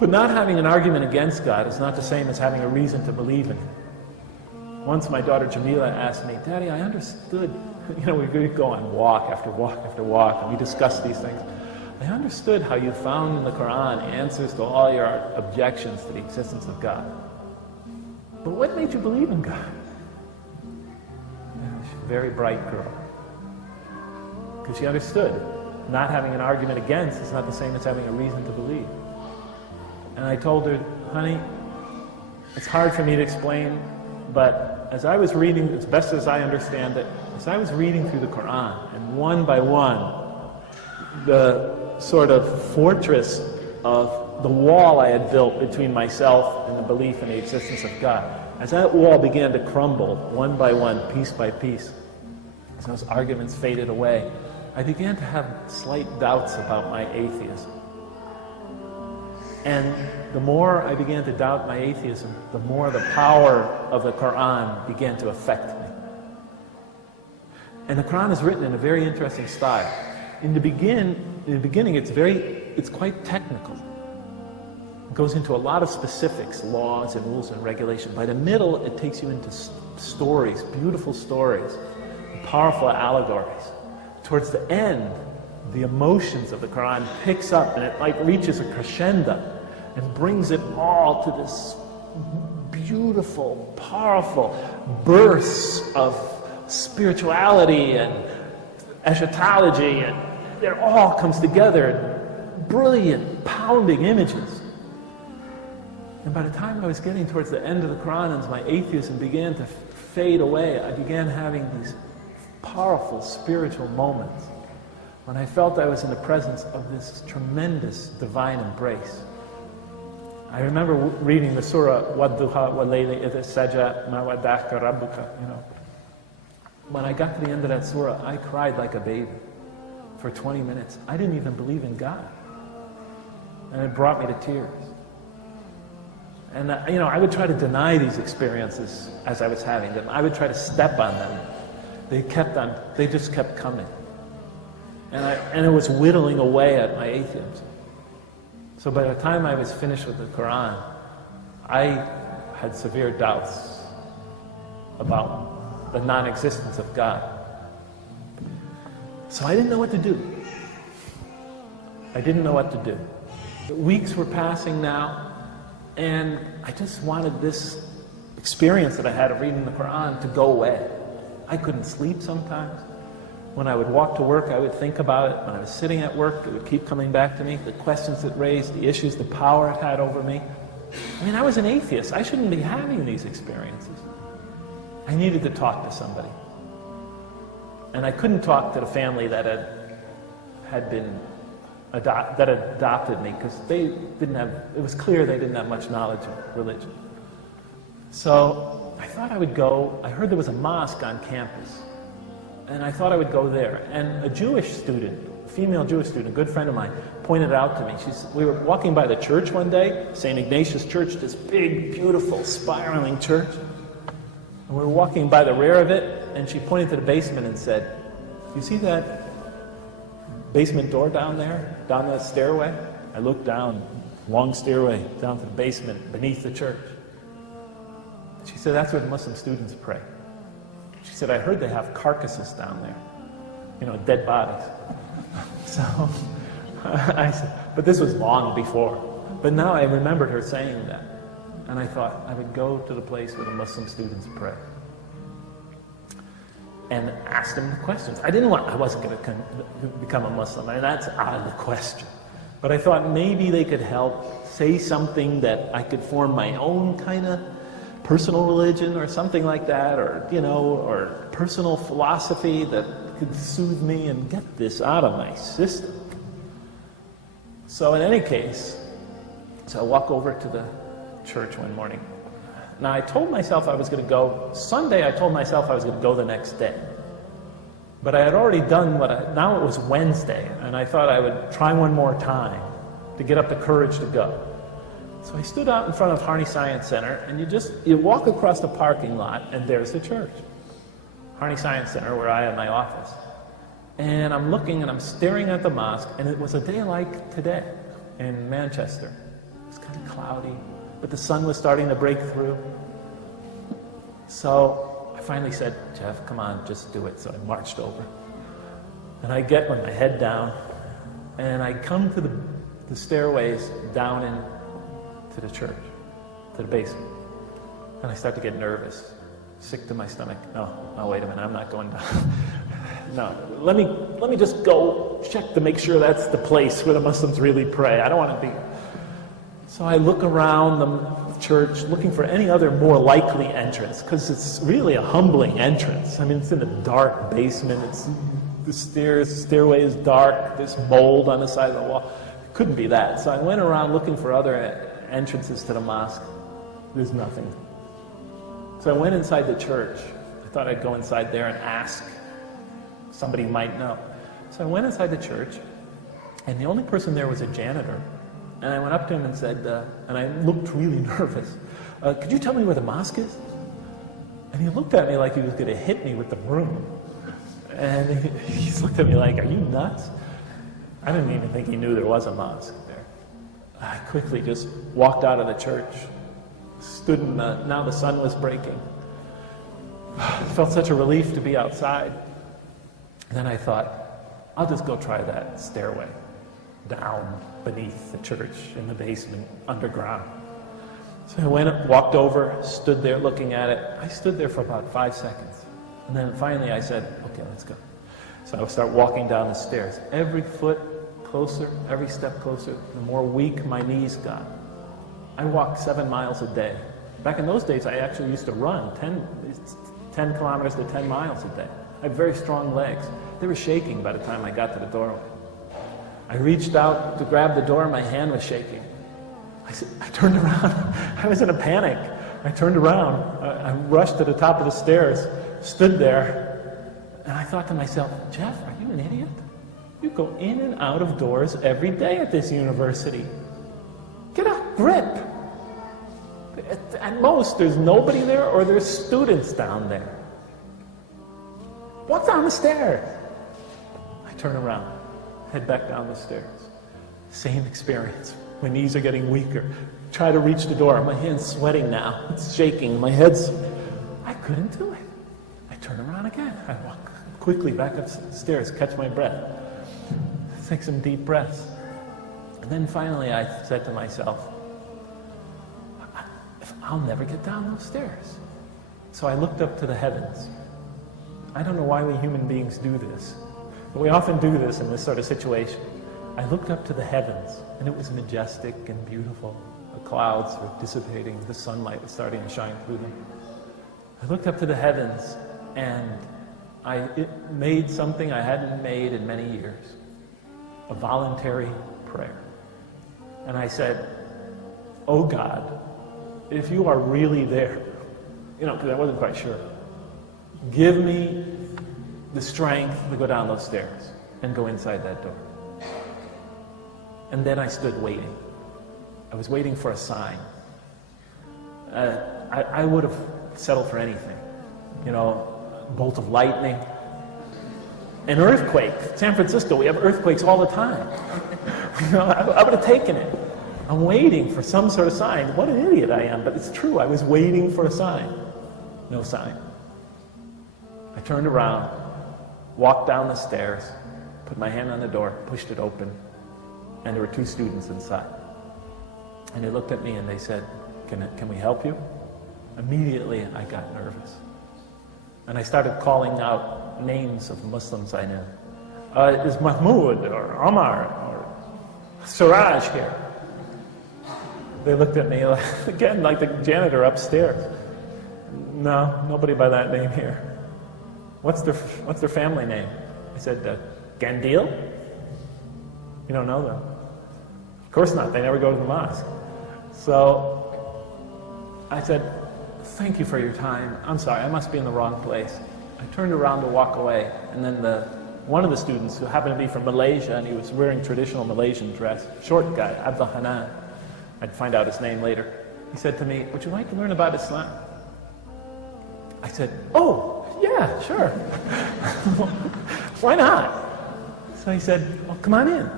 But not having an argument against God is not the same as having a reason to believe in Him. Once my daughter Jamila asked me, Daddy, I understood, we go on walk after walk after walk, and we discuss these things. I understood how you found in the Quran answers to all your objections to the existence of God. But what made you believe in God? She's a very bright girl. Because she understood not having an argument against is not the same as having a reason to believe. And I told her, honey, it's hard for me to explain, but as I was reading, as best as I understand it, as I was reading through the Quran, and one by one, the sort of fortress of the wall I had built between myself and the belief in the existence of God, as that wall began to crumble one by one, piece by piece, as those arguments faded away, I began to have slight doubts about my atheism. And the more I began to doubt my atheism, the more the power of the Quran began to affect me. And the Quran is written in a very interesting style. In the beginning, it's quite technical. It goes into a lot of specifics, laws and rules and regulations. By the middle, it takes you into stories, beautiful stories, powerful allegories. Towards the end, the emotions of the Quran picks up and it reaches a crescendo and brings it all to this beautiful, powerful bursts of spirituality and eschatology, and it all comes together in brilliant, pounding images. And by the time I was getting towards the end of the Quran, as my atheism began to fade away, I began having these powerful spiritual moments when I felt I was in the presence of this tremendous divine embrace. I remember reading the surah, وَالضُّحَى وَاللَّيْلِ إِذَا سَجَى مَا وَدَّعَكَ رَبُّكَ. When I got to the end of that surah, I cried like a baby for 20 minutes. I didn't even believe in God. And it brought me to tears. And I would try to deny these experiences as I was having them. I would try to step on them. They just kept coming. And it was whittling away at my atheism. So by the time I was finished with the Quran, I had severe doubts about the non-existence of God. So I didn't know what to do. I didn't know what to do. The weeks were passing now, and I just wanted this experience that I had of reading the Quran to go away. I couldn't sleep sometimes. When I would walk to work, I would think about it. When I was sitting at work, it would keep coming back to me, the questions it raised, the issues, the power it had over me. I was an atheist. I shouldn't be having these experiences. I needed to talk to somebody. And I couldn't talk to the family that had adopted me, because it was clear they didn't have much knowledge of religion. So I thought I would go. I heard there was a mosque on campus. And I thought I would go there. And a Jewish student, a female Jewish student, a good friend of mine, pointed it out to me. We were walking by the church one day, St. Ignatius Church, this big, beautiful, spiraling church. And we were walking by the rear of it, and she pointed to the basement and said, "You see that basement door down there, down the stairway?" I looked down, long stairway, down to the basement, beneath the church. She said, "That's where the Muslim students pray." She said, "I heard they have carcasses down there, dead bodies." So I said, but this was long before. But now I remembered her saying that. And I thought I would go to the place where the Muslim students pray and ask them the questions. I wasn't going to become a Muslim. That's out of the question. But I thought maybe they could help say something that I could form my own kind of personal religion or something like that, or personal philosophy that could soothe me and get this out of my system. So in any case, I walk over to the church one morning. Now I told myself I was going to go Sunday. I told myself I was going to go the next day. But I had already done now it was Wednesday, and I thought I would try one more time to get up the courage to go. So I stood out in front of Harney Science Center, and you walk across the parking lot, and there's the church. Harney Science Center, where I have my office. And I'm looking, and I'm staring at the mosque, and it was a day like today in Manchester. was kind of cloudy, but the sun was starting to break through. So I finally said, Jeff, come on, just do it. So I marched over. And I get with my head down, and I come to the stairways down into the church, to the basement. And I start to get nervous, sick to my stomach. No, wait a minute, I'm not going down. No, let me just go check to make sure that's the place where the Muslims really pray. I don't want to be. So I look around the church looking for any other more likely entrance, because it's really a humbling entrance. I mean, it's in a dark basement. The stairway is dark. There's mold on the side of the wall. It couldn't be that. So I went around looking for other entrances to the mosque. There's nothing. So I went inside the church. I thought I'd go inside there and ask. Somebody might know. So I went inside the church, and the only person there was a janitor. And I went up to him and said, and I looked really nervous, could you tell me where the mosque is? And he looked at me like he was going to hit me with the broom. And he looked at me like, are you nuts? I didn't even think he knew there was a mosque there. I quickly just walked out of the church, stood in now the sun was breaking. It felt such a relief to be outside. Then I thought, I'll just go try that stairway down beneath the church in the basement, underground. So I went, walked over, stood there looking at it. I stood there for about 5 seconds. And then finally I said, okay, let's go. So I would start walking down the stairs. Every foot closer, every step closer, the more weak my knees got. I walked 7 miles a day. Back in those days, I actually used to run 10 kilometers to 10 miles a day. I had very strong legs. They were shaking by the time I got to the doorway. I reached out to grab the door, my hand was shaking. I turned around. I was in a panic. I turned around. I rushed to the top of the stairs, stood there, and I thought to myself, Jeff, are you an idiot? You go in and out of doors every day at this university. Get a grip. At most, there's nobody there or there's students down there. What's on the stairs? I turn around, head back down the stairs. Same experience. My knees are getting weaker. Try to reach the door. My hand's sweating now. It's shaking. My head's... I couldn't do it. I turn around again. I walk quickly back upstairs, catch my breath. Take some deep breaths. And then finally I said to myself, I'll never get down those stairs. So I looked up to the heavens. I don't know why we human beings do this, but we often do this in this sort of situation. I looked up to the heavens, and it was majestic and beautiful. The clouds were dissipating, the sunlight was starting to shine through them. I looked up to the heavens, and it made something I hadn't made in many years, a voluntary prayer. And I said, oh God, if you are really there, because I wasn't quite sure, give me the strength to go down those stairs and go inside that door. And then I stood waiting. I was waiting for a sign. I would have settled for anything. A bolt of lightning, an earthquake. San Francisco, we have earthquakes all the time. I would have taken it. I'm waiting for some sort of sign. What an idiot I am, but it's true. I was waiting for a sign. No sign. I turned around, walked down the stairs, put my hand on the door, pushed it open, and there were 2 students inside. And they looked at me and they said, can we help you? Immediately I got nervous. And I started calling out names of Muslims I knew. Is Mahmoud or Omar or Suraj here? They looked at me again like the janitor upstairs. No, nobody by that name here. What's their family name? I said, Gandil? You don't know them? Of course not, they never go to the mosque. So I said, thank you for your time. I'm sorry, I must be in the wrong place. I turned around to walk away, and then one of the students, who happened to be from Malaysia, and he was wearing traditional Malaysian dress, short guy, Abdul Hanan, I'd find out his name later, he said to me, would you like to learn about Islam? I said, oh, yeah, sure. Why not? So he said, well, come on in.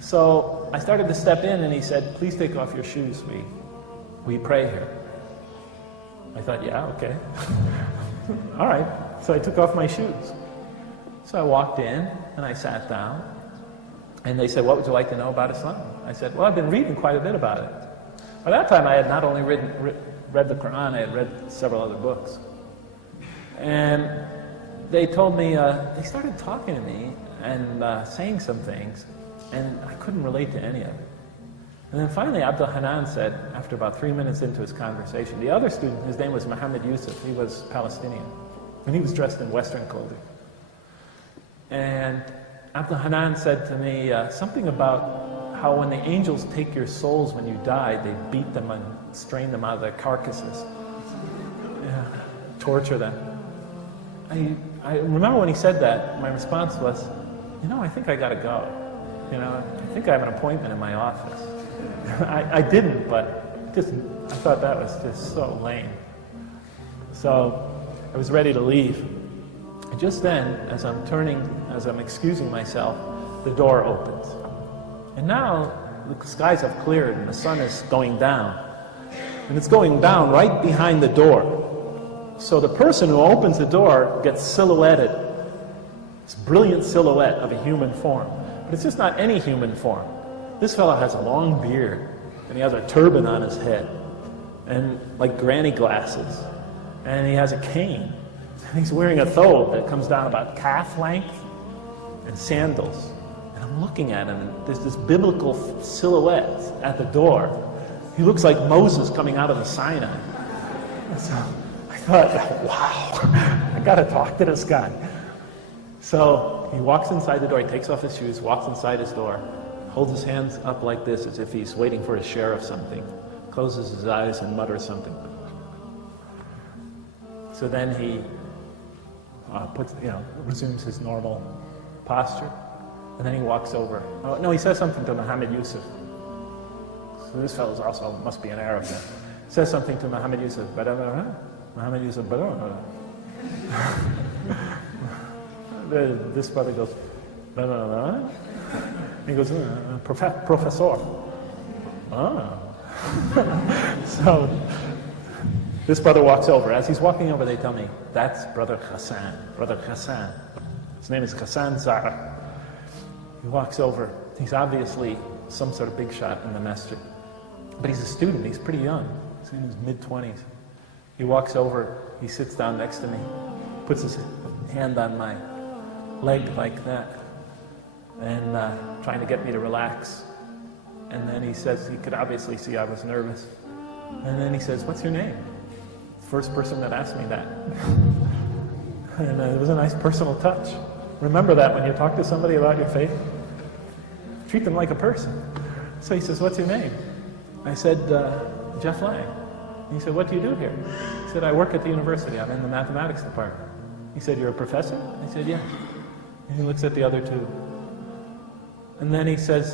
So So I started to step in, and he said, please take off your shoes, we pray here. I thought, yeah, okay. All right. So I took off my shoes. So I walked in, and I sat down, and they said, what would you like to know about Islam? I said, well, I've been reading quite a bit about it. By that time, I had not only read the Kur'an, I had read several other books. And they told me, they started talking to me and saying some things, and I couldn't relate to any of it. And then finally, Abdul Hanan said, after about 3 minutes into his conversation, the other student, his name was Muhammad Yusuf, he was Palestinian, and he was dressed in Western clothing. And Abdul Hanan said to me something about how when the angels take your souls when you die, they beat them and strain them out of their carcasses, torture them. I remember when he said that, my response was, you know, I think I gotta go. You know, I think I have an appointment in my office. I didn't, but I thought that was just so lame. So I was ready to leave. And just then, as I'm excusing myself, the door opens. And now the skies have cleared and the sun is going down. And it's going down right behind the door. So the person who opens the door gets silhouetted. This brilliant silhouette of a human form. But it's just not any human form. This fellow has a long beard, and he has a turban on his head, and like granny glasses, and he has a cane, and he's wearing a thobe that comes down about calf length, and sandals. And I'm looking at him, and there's this biblical silhouette at the door. He looks like Moses coming out of the Sinai. And so I thought, wow, I gotta talk to this guy. So he walks inside the door, he takes off his shoes, walks inside his door, holds his hands up like this as if he's waiting for his share of something, closes his eyes and mutters something. So then he resumes his normal posture, and then he walks over. Oh, no, he says something to Muhammad Yusuf. So this fellow's also must be an Arab then. Says something to Muhammad Yusuf. Muhammad Yusuf. This brother goes, he goes, profesor. Ah. So this brother walks over. As he's walking over, they tell me, that's Brother Hassan. Brother Hassan. His name is Hassan Zara. He walks over. He's obviously some sort of big shot in the masjid. But he's a student. He's pretty young. He's in his mid-20s. He walks over. He sits down next to me, puts his hand on my leg like that, and trying to get me to relax. And then he says, he could obviously see I was nervous. And then he says, what's your name? First person that asked me that. And it was a nice personal touch. Remember that when you talk to somebody about your faith. Treat them like a person. So he says, what's your name? I said, Jeff Lang. He said, what do you do here? I said, I work at the university. I'm in the mathematics department. He said, you're a professor? I said, yeah. And he looks at the other two. And then he says,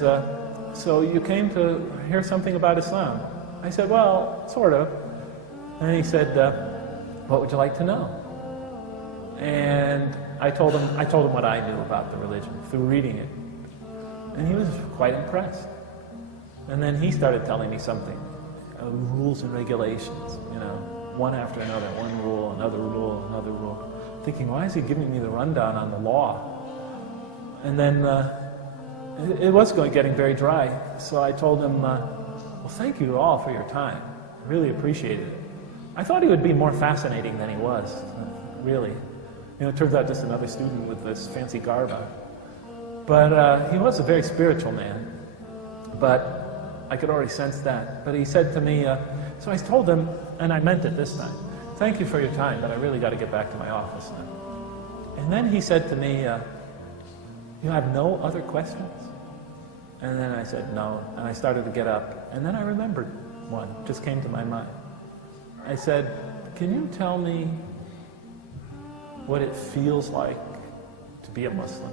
so you came to hear something about Islam? I said, well, sort of. And he said, what would you like to know? And I told him what I knew about the religion through reading it. And he was quite impressed. And then he started telling me something, rules and regulations, you know, one after another, one rule, another rule, another rule. Thinking, why is he giving me the rundown on the law? And then it was getting very dry, so I told him, well, thank you all for your time. I really appreciated it. I thought he would be more fascinating than he was, really. You know, it turns out just another student with this fancy garb on. But he was a very spiritual man, but I could already sense that. But he said to me, so I told him, and I meant it this time, thank you for your time, but I really got to get back to my office now. And then he said to me, you have no other questions? And then I said no, and I started to get up. And then I remembered one, just came to my mind. I said, can you tell me what it feels like to be a Muslim?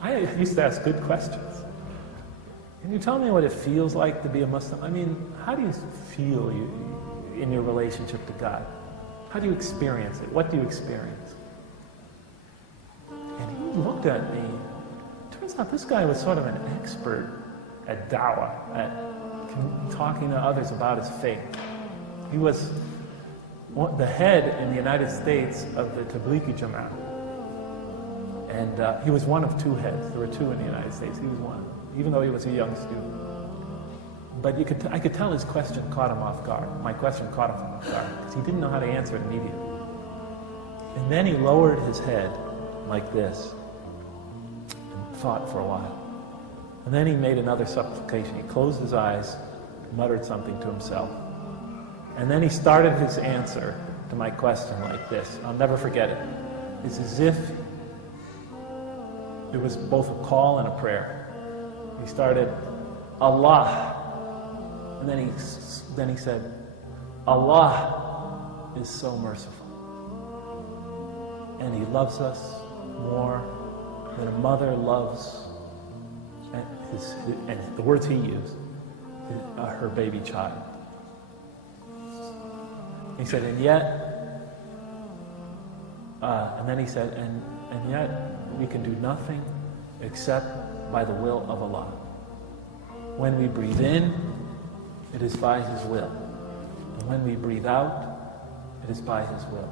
I used to ask good questions. Can you tell me what it feels like to be a Muslim? I mean, how do you feel in your relationship to God? How do you experience it? What do you experience? And he looked at me. Turns out this guy was sort of an expert at dawah, at talking to others about his faith. He was the head in the United States of the Tablighi Jama'ah. And he was one of two heads. There were two in the United States. He was one, even though he was a young student. But I could tell his question caught him off guard. My question caught him off guard, because he didn't know how to answer it immediately. And then he lowered his head like this and thought for a while. And then he made another supplication. He closed his eyes, muttered something to himself. And then he started his answer to my question like this. I'll never forget it. It's as if it was both a call and a prayer. He started, Allah. And then he said, Allah is so merciful. And he loves us more than a mother loves, and the words he used, her baby child. He said, and yet, and then he said, and yet we can do nothing except by the will of Allah. When we breathe in, it is by His will. And when we breathe out, it is by His will.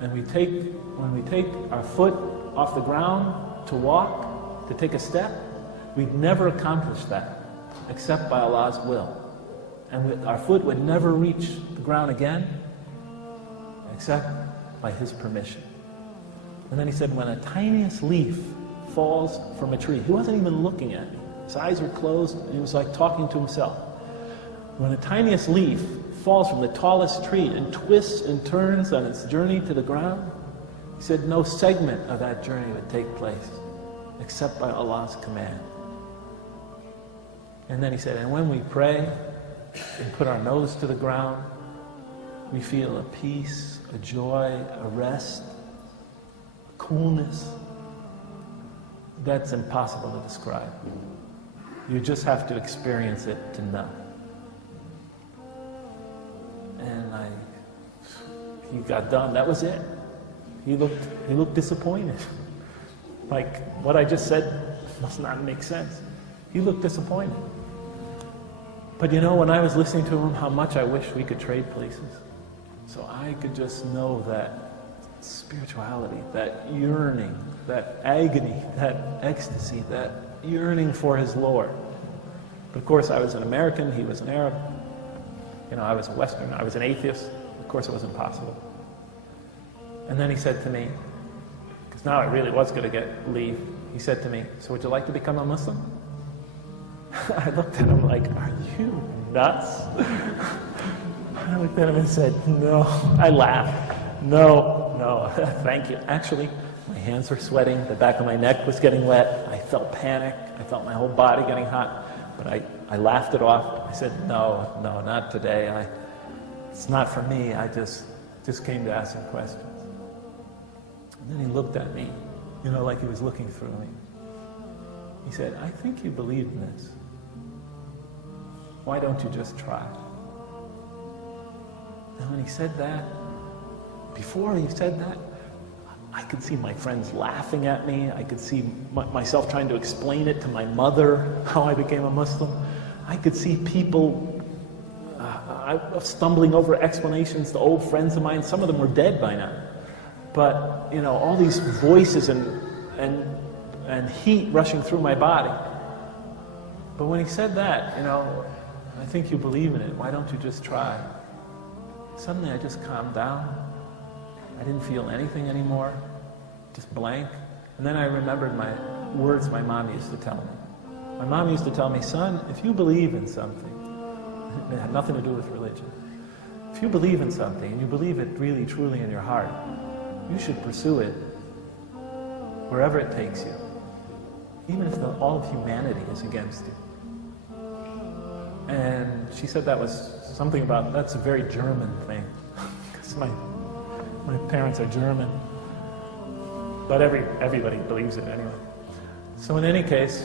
And when we take our foot off the ground to walk, to take a step, we'd never accomplish that except by Allah's will. And our foot would never reach the ground again except by His permission. And then he said, when a tiniest leaf falls from a tree, he wasn't even looking at me. His eyes were closed, and he was like talking to himself. When the tiniest leaf falls from the tallest tree and twists and turns on its journey to the ground, he said no segment of that journey would take place except by Allah's command. And then he said, and when we pray and put our nose to the ground, we feel a peace, a joy, a rest, a coolness that's impossible to describe. You just have to experience it to know. And he got done. That was it. He looked disappointed. Like what I just said must not make sense. He looked disappointed. But you know, when I was listening to him, how much I wish we could trade places. So I could just know that spirituality, that yearning, that agony, that ecstasy, that yearning for his Lord. But of course, I was an American, he was an Arab. You know, I was a Western, I was an atheist. Of course, it was impossible. And then he said to me, because now I really was going to leave, he said to me, so would you like to become a Muslim? I looked at him like, are you nuts? I looked at him and said, no. I laughed. No, thank you. Actually, my hands were sweating, the back of my neck was getting wet, I felt panic, I felt my whole body getting hot, but I laughed it off. I said, no, not today. It's not for me, I just came to ask some questions. And then he looked at me, you know, like he was looking through me. He said, I think you believe in this. Why don't you just try? And when he said that, before he said that, I could see my friends laughing at me. I could see myself trying to explain it to my mother, how I became a Muslim. I could see people stumbling over explanations to old friends of mine. Some of them were dead by now. But, you know, all these voices and heat rushing through my body. But when he said that, you know, I think you believe in it. Why don't you just try? Suddenly I just calmed down. I didn't feel anything anymore, just blank. And then I remembered my words my mom used to tell me. My mom used to tell me, son, if you believe in something, it had nothing to do with religion. If you believe in something, and you believe it really, truly in your heart, you should pursue it wherever it takes you, even if all of humanity is against you. And she said that was something about, that's a very German thing, because my parents are German, but everybody believes it anyway. So in any case,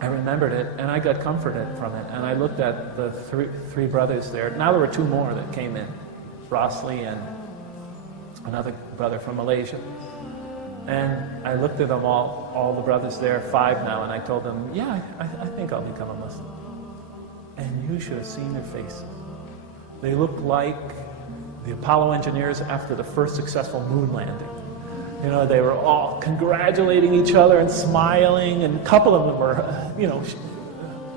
I remembered it, and I got comforted from it, and I looked at the three brothers there. Now there were two more that came in, Rossley and another brother from Malaysia. And I looked at them all the brothers there, 5 now, and I told them, yeah, I think I'll become a Muslim. And you should have seen their faces. They looked like the Apollo engineers after the first successful moon landing. You know, they were all congratulating each other and smiling, and a couple of them were, you know,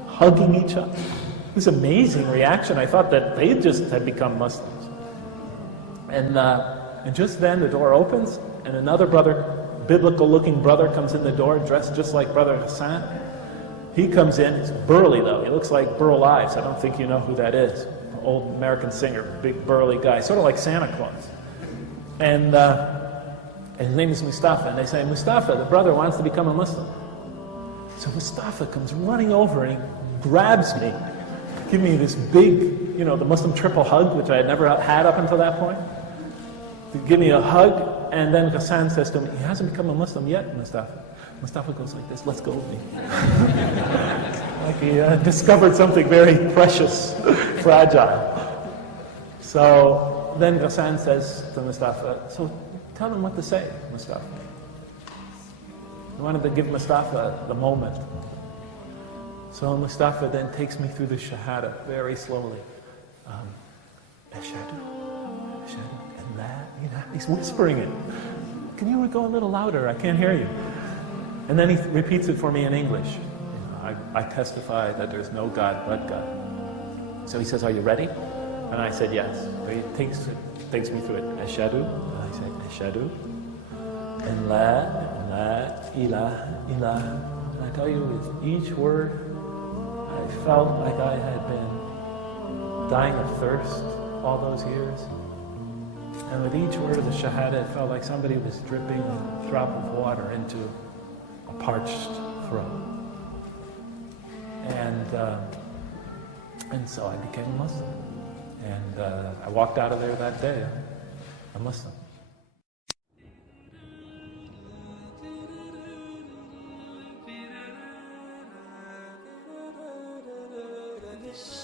hugging each other. It was an amazing reaction. I thought that they just had become Muslims. And just then the door opens, and another brother, biblical-looking brother, comes in the door, dressed just like Brother Hassan. He comes in, he's burly though, he looks like Burl Ives. I don't think you know who that is. Old American singer, big burly guy, sort of like Santa Claus. And his name is Mustafa, and they say, Mustafa, the brother wants to become a Muslim. So Mustafa comes running over and he grabs me, give me this big, you know, the Muslim triple hug, which I had never had up until that point. To give me a hug, and then Hassan says to him, he hasn't become a Muslim yet, Mustafa. Mustafa goes like this, let's go with me. Like he discovered something very precious, fragile. So then Hassan says to Mustafa, so tell them what to say, Mustafa. I wanted to give Mustafa the moment. So Mustafa then takes me through the Shahada very slowly. Ashhadu, Ashhadu, and that, you know, he's whispering it. Can you go a little louder? I can't hear you. And then he repeats it for me in English. You know, I testify that there's no God but God. So he says, are you ready? And I said, yes. So he takes me through it. Ashhadu. And I said, Ashhadu. And la ilaha illallah. And I tell you, with each word, I felt like I had been dying of thirst all those years. And with each word of the Shahada, it felt like somebody was dripping a drop of water into a parched throat. And so I became a Muslim. And I walked out of there that day, a Muslim.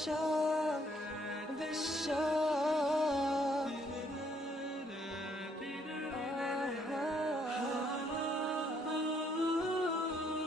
Show.